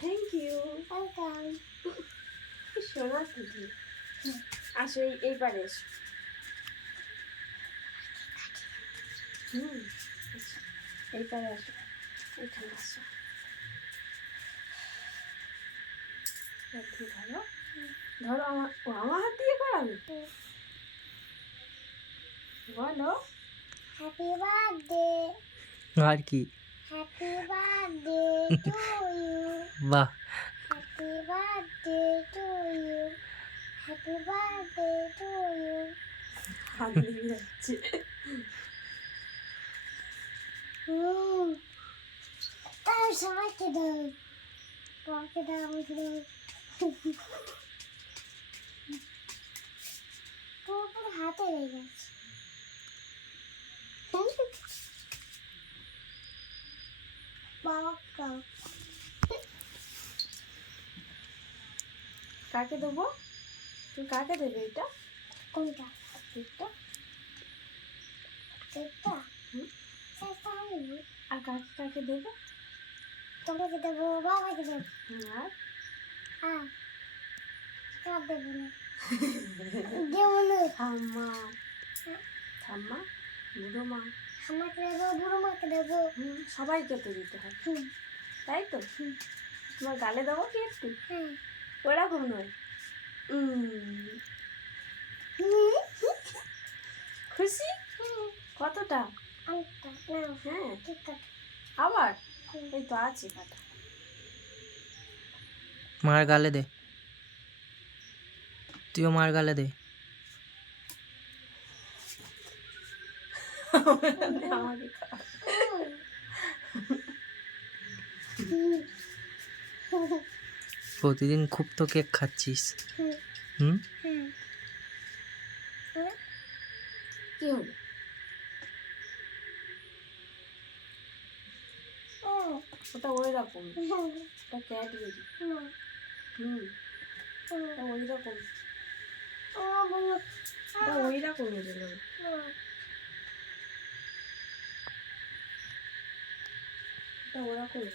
Thank you. শোনা তুমি আসো, এইবারে এসো। আচ্ছা, এইবারে আসো, এখানে আসো। ধরো ধরো, আমার হাত দিয়ে করাবে। বলো হ্যাপি বার্থডে। আর কি? Happy birthday to you. বাহ, happy birthday to you. Happy birthday to you. হাত দিয়ে যাচ্ছে। তার সবাইকে দাও, তোমাকে দাও, আমাকে দাও। পুরো হাতে লেগে গেছে। বাবা কাউ কাকে দেবো? তুমি কাকে দেবে এটা? কোনটা? এটা এটা সেটা আমি আর কাকে কাকে দেবে? তোমাকে দেবো, বাবাকে দেবো। আর আর কার দেবো না? দেবো না। ঠাম্মা, ঠাম্মা, বুড়ো মা, আমাকে দেবো, বুড়ো মাকে দেবো। সবাইকে তো দিতে হয়, তাই তো? তোমার গালে দেবো কি একটু? হ্যাঁ। ওরকম নয়। খুশি? কতটা? অনেকটা না। হ্যাঁ, ঠিক আছে। আবার এই তো আছে কাটা। মার গালে দে, তুইও মার গালে দে। আমাকে খাও। প্রতিদিন খুব তো কেক খাচ্ছিস। হুম, কি হলো? ওটা ওই রকম, ওটা ক্যাডবেরি। ওটা ওই রকম, ওটা ওই রকম এগুলো, ওটা ওরকম।